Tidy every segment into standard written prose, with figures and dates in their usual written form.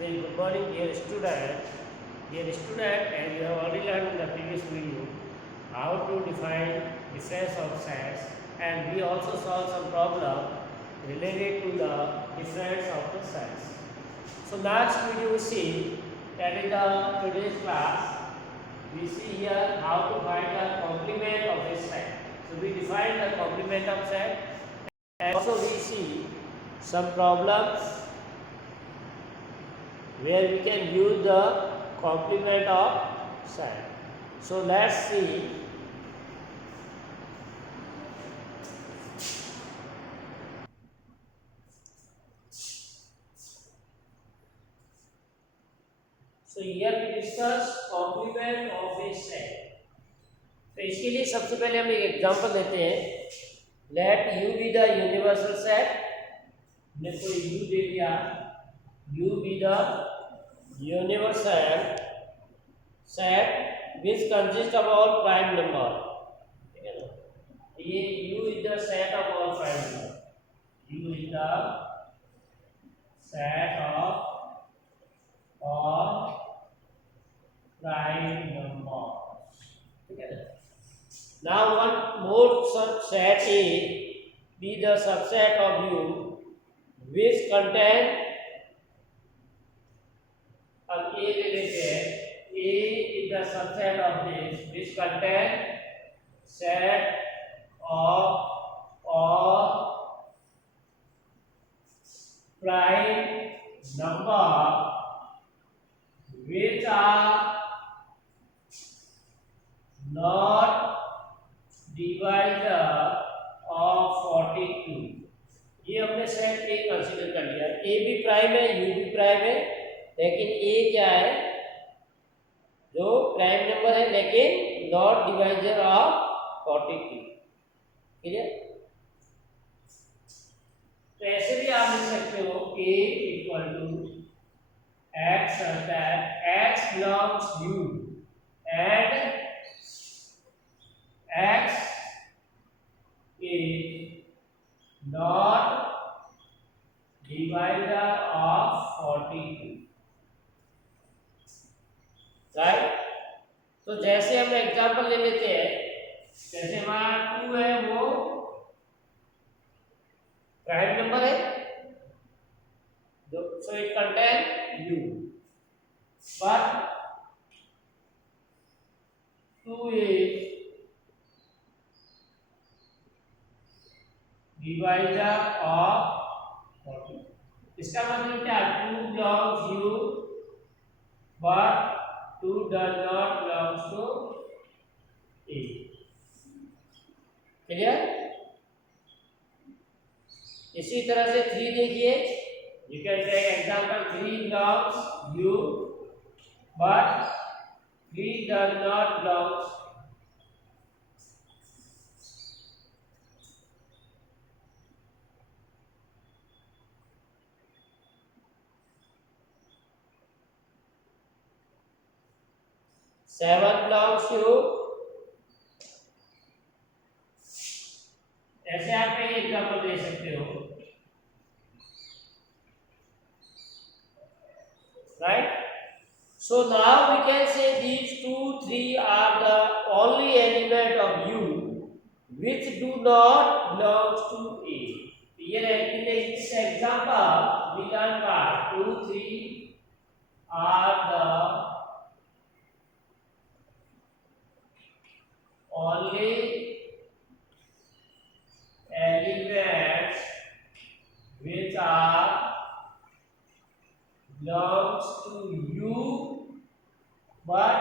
Very good morning, dear student. Dear student, as you have already learned in the previous video, how to define difference of sets, and we also solved some problem related to the difference of the sets. So last video we see that in the today's class we see here how to find the complement of a set. So we define the complement of set, and also we see some problems where we can use the complement of set. So let's see. So here we discuss complement of a set. तो इसके लिए सबसे पहले हम एक example लेते हैं. Let u be the universal set. हमने कोई u दे दिया. u be the universal set which consists of all prime number. ठीक है ना. ये u is the set of all prime number. u is the set of all prime numbers. ठीक है ना. Now one more subset A be the subset of U which contain अब A ले लेते हैं. A is the subset of this which contain set of all prime number which are not divisor of 42. ये हमने set ए consider कर लिया. ए भी prime है, यू भी प्राइम है, लेकिन ए क्या है, जो प्राइम नंबर है लेकिन नॉट डिवाइजर ऑफ 42. क्लियर. तो ऐसे भी आप लिख सकते हो a equal to x that x belongs U and x is not divisor of 42. Right. तो जैसे हम एग्जांपल ले लेते हैं, जैसे हमारा 2 है वो प्राइम नंबर है, so it contain u, but 2 is divisor of 40. इसका मतलब क्या, 2 belongs u but 2 does not belongs to a. Clear. इसी तरह से 3 देखिए. You can take example 3 belongs u but 3 does not belongs seven belongs to. ऐसे आप कई एग्जांपल दे सकते हो. Right. So now we can say these 2, 3 are the only element of U which do not belongs to A. Here in this example we learn that 2, 3 are the only elements which are belongs to U but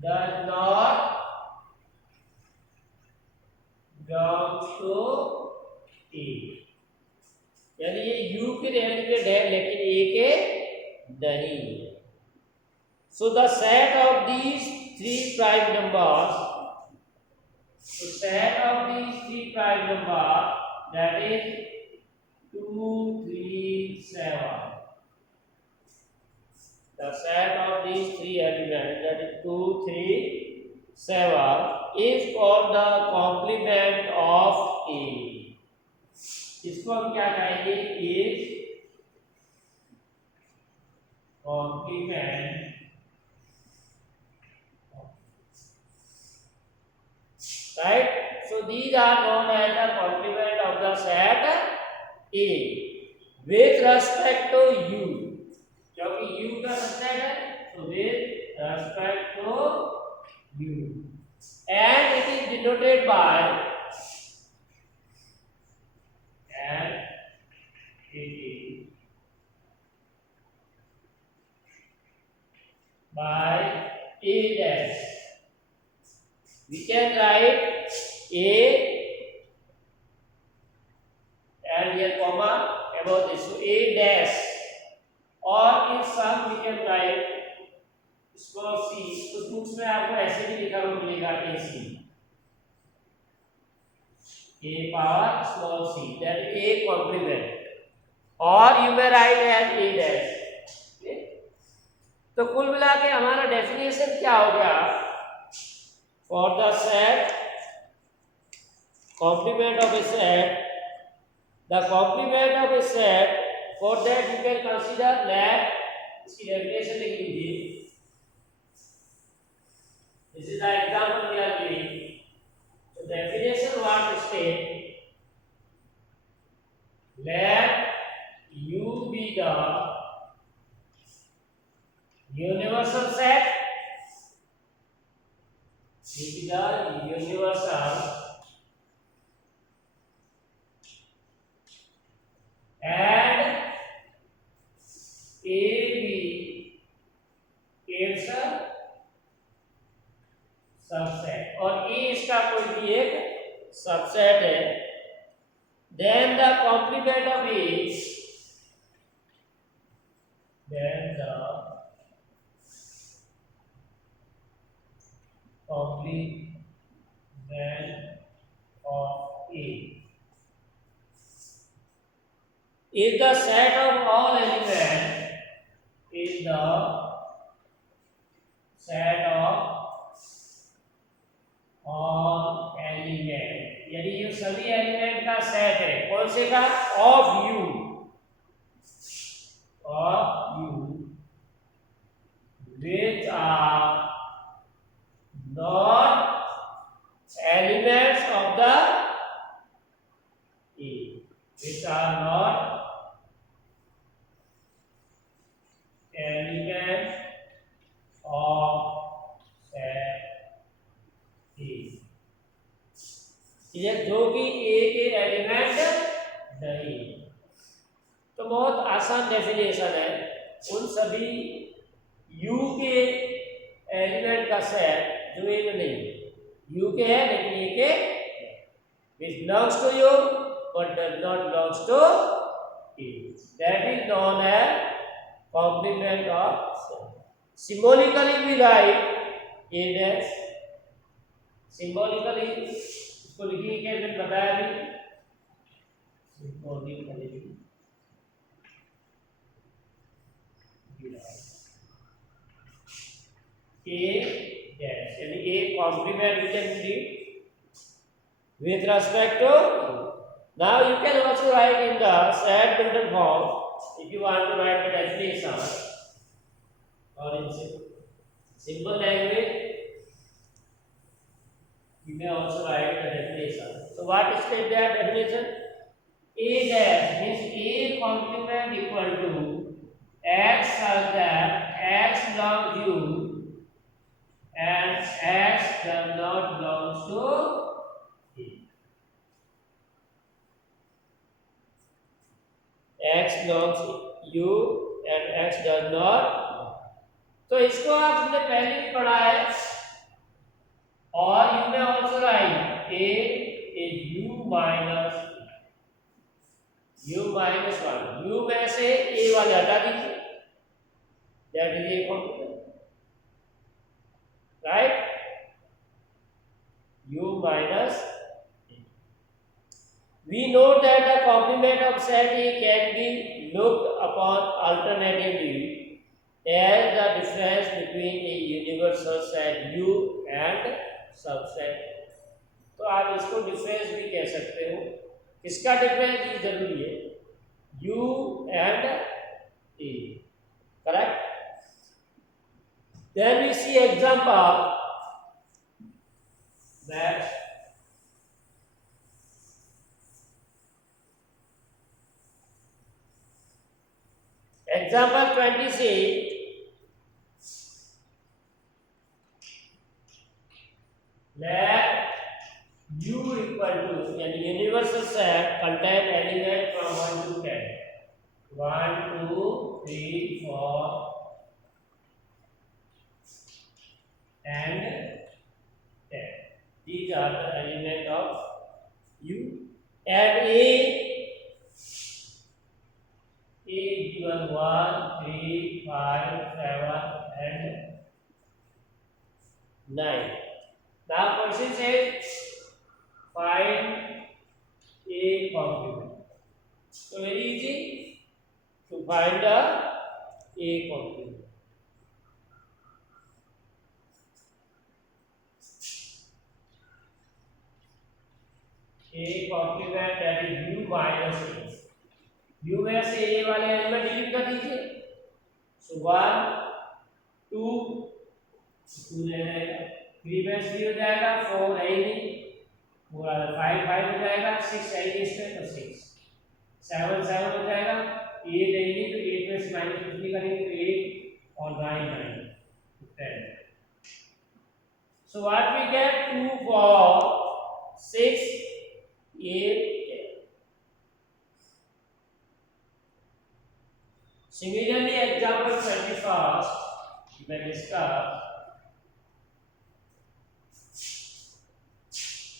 does not belongs to A. यानी ये U के element है लेकिन A के नहीं है. So the set of these 3 prime numbers, so set of these 3 prime numbers, that is 2, 3, 7. The set of these 3 elements, that is 2, 3, 7, is called the complement of A. इसको हम क्या कहेंगे, is complement, right? So these are known as the complement of the set A with respect to U, क्योंकि U का subset है, so with respect to U, and it is denoted by, and it is by A dash. We can write A and here comma about this, so A dash, or in some we can write small c. तो books में आपको ऐसे भी लिखा हुआ मिलेगा AC, A power small c, that is A complement, or you may write as A dash. तो कुल मिला के हमारा डेफिनेशन क्या हो गया? For the set complement of a set, the complement of a set, for that you can consider that, इसकी definition लिख लीजिए. This is the example we are giving. So definition what state, let U be the universal set, U be the universal and A be its subset, और A इसका कोई भी एक subset है, then the complement of A, then the complement of A is the set of all elements, is the set of all element, यानी ये सभी element का सेट है, कौन से का? Of you, of you which are not elements of the A, which are not elements of set ये जो कि A के एलिमेंट नहीं. तो बहुत आसान डेफिनेशन है, उन सभी U के एलिमेंट का सेट जो A में नहीं, U के है लेकिन A के which belongs to U but does not belongs to A, that is known as complement of set. Symbolically we write A dash, symbolically इसको लिखिए कैसे बताया अभी, symbolically A dash, यानी A complement we can read with respect to. Now you can also write in the set builder form if you want to write the definition, or in simple language you may also write the definition. So what is the definition? A dash means A complement equal to x such that x belongs U and x does not belongs to A. X belongs to U and x does not. तो इसको आपने पहले भी पढ़ा है, और you may also write A is U minus U minus 1. U में से A वाले हटा दीजिए, that is A complement, right? U minus A. We know that the complement of set A can be looked upon alternatively as the difference between a universal set U and subset. तो आप इसको difference भी कह सकते हो. किसका difference ये जरूरी है? U and A, correct. Then we see example that example 26. Let U equal to an universal set contain element from 1 to 10. 1, 2, 3, 4, and 10. These are the elements of U. And A given 1, 3, 5, 7, and 9. Now question says find A complement. So very easy to find the A complement. A complement that is U minus A. U में से A वाले element delete कर दीजिए. So 1, 2, 2 ले जाएगा. 3 में 3 हो जाएगा. 4 है ही नहीं. 5 हो जाएगा. 6 है ही नहीं इसमें तो 6. 7 हो जाएगा. 8 है ही नहीं तो 8 में से माइनस कुछ नहीं करेंगे तो 8 और 9 10. So what we get 2, 4, 6, 8. Similarly, example 21st, you can discuss.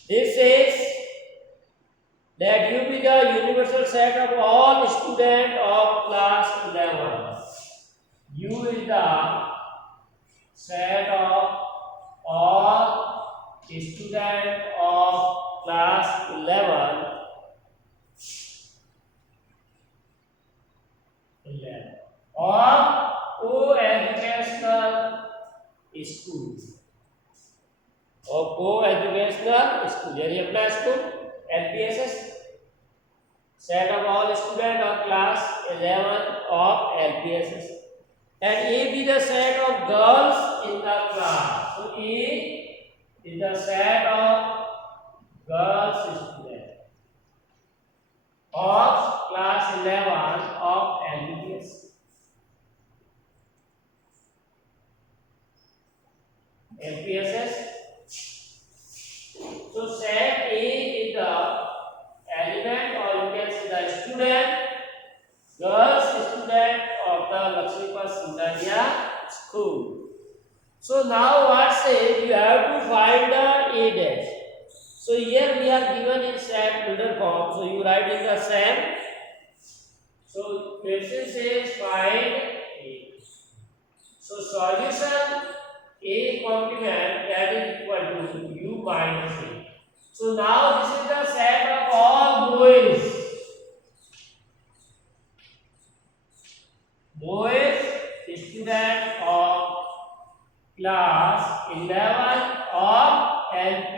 This says that U be the universal set of all students of class 11. U is the set of all students of class 11. और को educational school और को educational school यानी अपना school LPSS set of all student of class 11 of LPSS and A B the set of girls in the class. So A is the set of girls student of class 11 of LPS. LPSS. So set A is the element or you can say the student, girls student of the Lakshmipad Sindhania school. So now what says you have to find the A dash. So here we are given in set builder form. So you write in the same. So question says find A. So solution A complement that is equal to U minus A. So now this is the set of all boys. Boys student of class 11 of LP.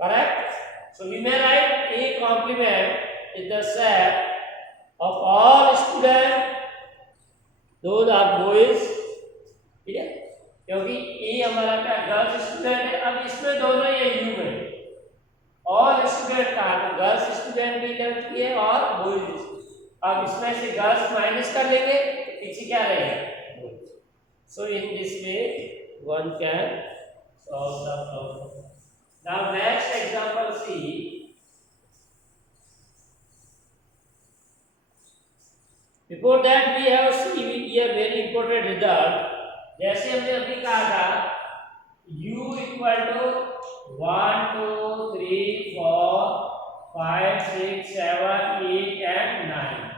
Correct? So we may write A complement is the set of all students. Those are boys. ठीक है? क्योंकि A हमारा क्या girls student है. अब इसमें दोनों ये यू है. ऑल स्टूडेंट का गर्ल्स स्टूडेंट भी लेफ्ट किए और बॉयज. अब इसमें से गर्ल्स माइनस कर लेंगे तो पीछे क्या रहेगा boys. So in this way one can solve the problem. Now next example C. Before that we have seen here very important result. जैसे हमने अभी कहा था U equal to 1, 2, 3, 4, 5, 6, 7, 8 and 9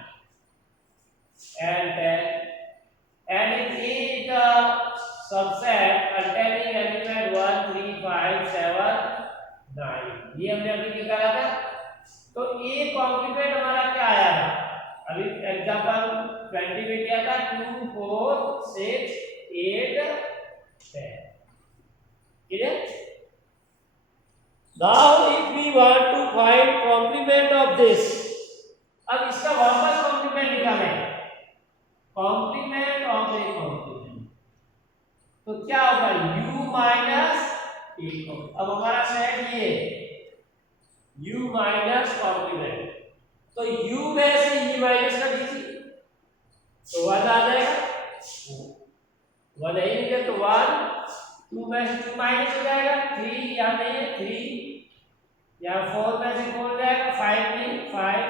and 10. And if A is the subset containing element 1, 3, 5, 7, 9. ये हमने अभी निकाला था. तो A कॉम्प्लीमेंट हमारा क्या आया था? अभी एग्जांपल 20 में क्या था 2, 4, 6, 8, 10. Clear? Now if we want to find complement of this, अब इसका वापस कॉम्प्लीमेंट निकालें. कॉम्प्लीमेंट ऑफ ए कॉम्प्लीमेंट, तो क्या होगा u माइनस ए। अब हमारा सेट ये u माइनस कॉम्प्लीमेंट, तो u में से e माइनस कर दीजिए तो 1 आ जाएगा, 1 नहीं है तो 1, 2 में से 2 माइनस हो जाएगा, 3 यहाँ नहीं है 3, यहाँ 4 में से 4 जाएगा, 5 नहीं 5,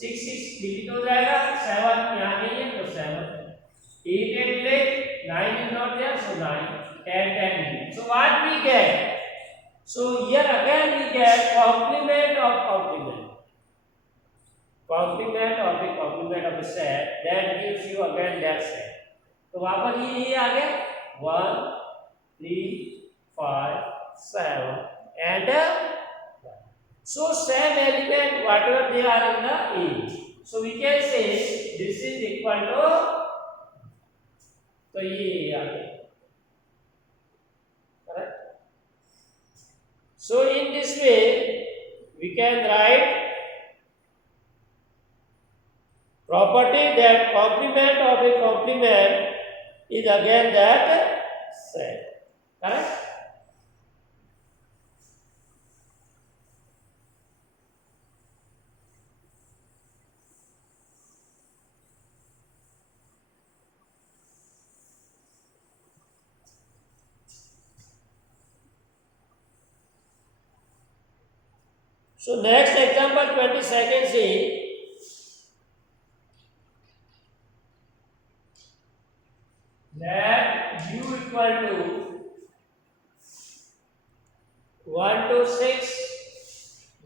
6 6 डिलीट हो जाएगा, 7 यहाँ नहीं है तो 7, 8 8 delete, 9 is not there so 9, 10 10 delete. So what we get? So here again we get complement of complement. Complement of a complement of a set that gives you again that set. तो वापस ये आ गया 1 3 5 7 and 1. So same element whatever they are in the A. So we can say this is equal to, तो ये आ गया, correct? So in this way we can write property that complement of a complement is again that set, correct? So next example 22nd say that u equal to 1 to 6,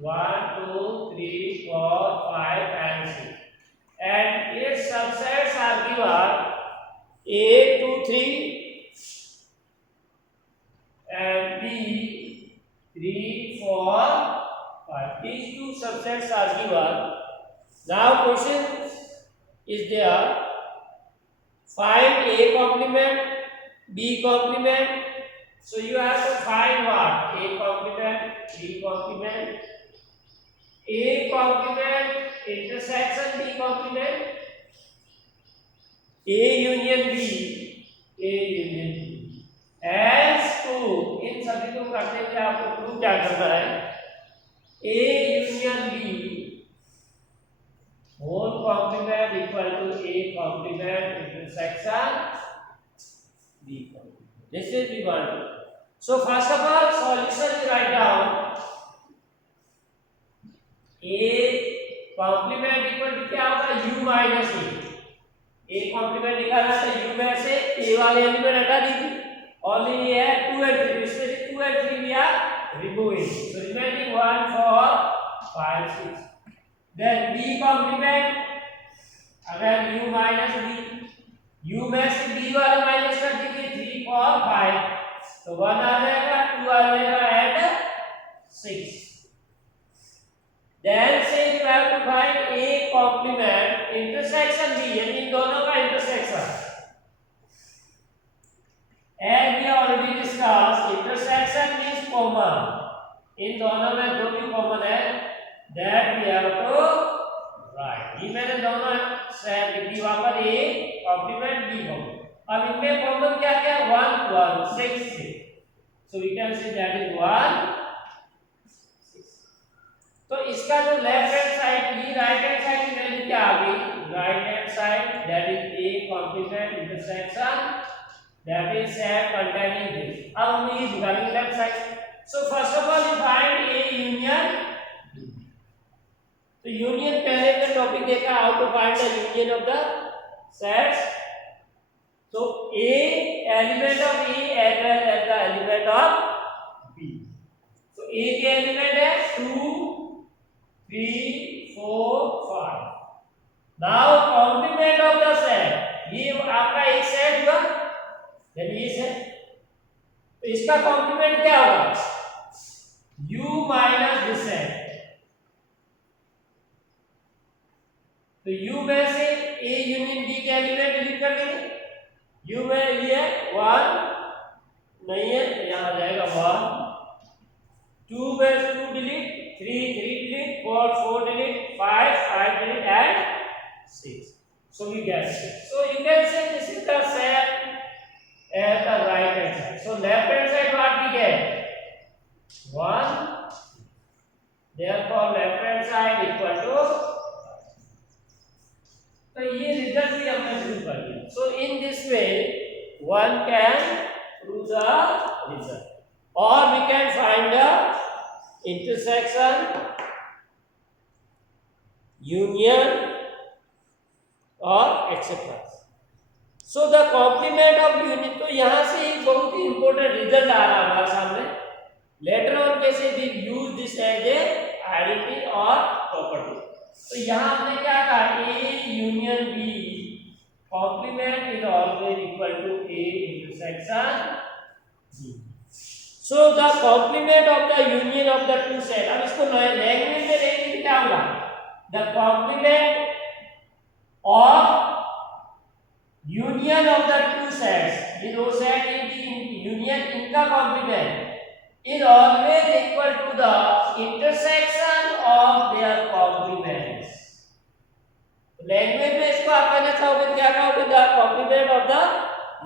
1 2 3 4 5 and 6, and its subsets are given a 2 3 and b 3 4 5. These two subsets are given. Now question is there, find a complement, b complement. So you have to find what? A complement, b complement, a complement intersection b complement, a union b, a union b. As to इन सभी को करने के लिए आपको prove क्या करना है, a union b whole complement equal to a complement intersection b complement. This is we want. So first of all solution write down a complement equal to क्या होगा u minus a complement निकालना तो u में से a वाले element हटा दीजिए, only ये है 2 and 3, इसमें से 2 and 3 we are removing, so remaining 1 4 5 6. Then b complement again u minus b, u में से b वाला माइनस कर दीजिए 3 4 5, तो 1 आ जाएगा, 2 आ जाएगा and 6. Then say you have to find a complement intersection b, यानी इन दोनों का intersection. As we already discussed, intersection means common. इन दोनों में जो भी common है that we have to write. ये मैंने दोनों सेट लिख दी वहां पर a complement b complement. अब इनमें common क्या क्या है 1 1 6 6. So we can say that is 1 6. तो इसका जो लेफ्ट हैंड साइड ये राइट हैंड साइड की वैल्यू क्या आ गई, right hand side that is a complement intersection that is set containing this. अब हम ये निकालेंगे left side. So first of all you find a union. तो यूनियन पहले का टॉपिक देखा, how to find the union of the sets. So a element of a as well as the element of b. So a के element है 2 3 4 5. Now complement of the set, ये आपका एक set हुआ, यानी ये सेट, तो इसका कॉम्प्लीमेंट क्या होगा u माइनस दिस सेट. तो u में से a यूनियन b के एलिमेंट डिलीट कर देंगे. u में ये 1 नहीं है तो यहाँ आ जाएगा 1, 2 में से 2 delete, 3 3 delete, 4 4 delete, 5 5 delete and 6. So we get it. So you can say this is the same as the right hand side. So left hand side what we get? 1. Therefore left hand side equal to, तो ये result भी हमने prove कर दिया. So in this way one can prove the result, or we can find the intersection, union, or etc. So the complement of union, तो यहाँ से एक बहुत ही important result आ रहा है हमारे सामने. Later on कैसे we use this as a identity or property. तो यहाँ हमने क्या कहा, A union B complement is always equal to A intersection B. So the complement of the union of the two set, अब इसको language में देखिए क्या होगा, the complement of union of the two sets, ये दो सेट की union इनका complement is always equal to the intersection of their complements. Language में इसको आप कहना चाहोगे क्या कहोगे, the complement of the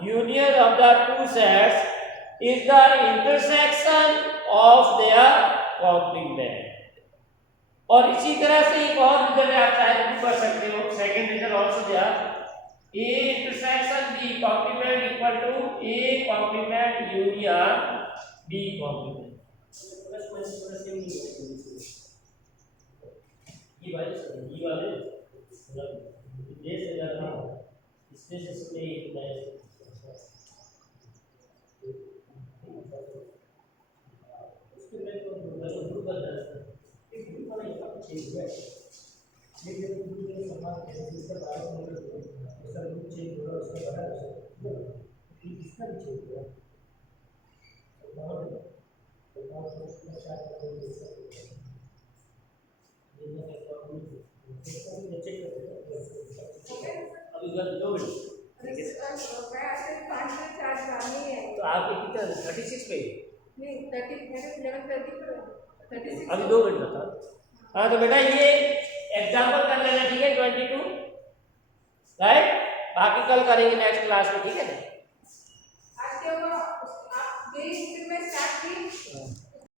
union of the two sets is the intersection of their complement. और इसी तरह से एक और रिजल्ट आप शायद भी पढ़ सकते हो, second result also there, A intersection B complement equal to A complement union B complement. ये वाले ये से करना इससे इसमें एक उसके में तो ग्रुप बदल एक ग्रुप वाला ये सब चेंज हुआ है, लेकिन ग्रुप के समान इसका बारे में उसका ग्रुप चेंज हुआ, उसका बड़ा इसका भी चेंज हुआ और उसका शायद कोई दूसरा ये मैं प्रॉब्लम इसका भी चेक करते हैं अभी बस 2 मिनट तो आपके कितना 36 पे नहीं 30 मेरे 11:30 पर 36 अभी 2 मिनट बताओ. हाँ तो बेटा ये एग्जाम्पल कर लेना, ठीक है, 22 राइट, बाकी कल करेंगे नेक्स्ट क्लास में, ठीक है ना. आज के ऊपर आप यही फिर मैं स्टार्ट की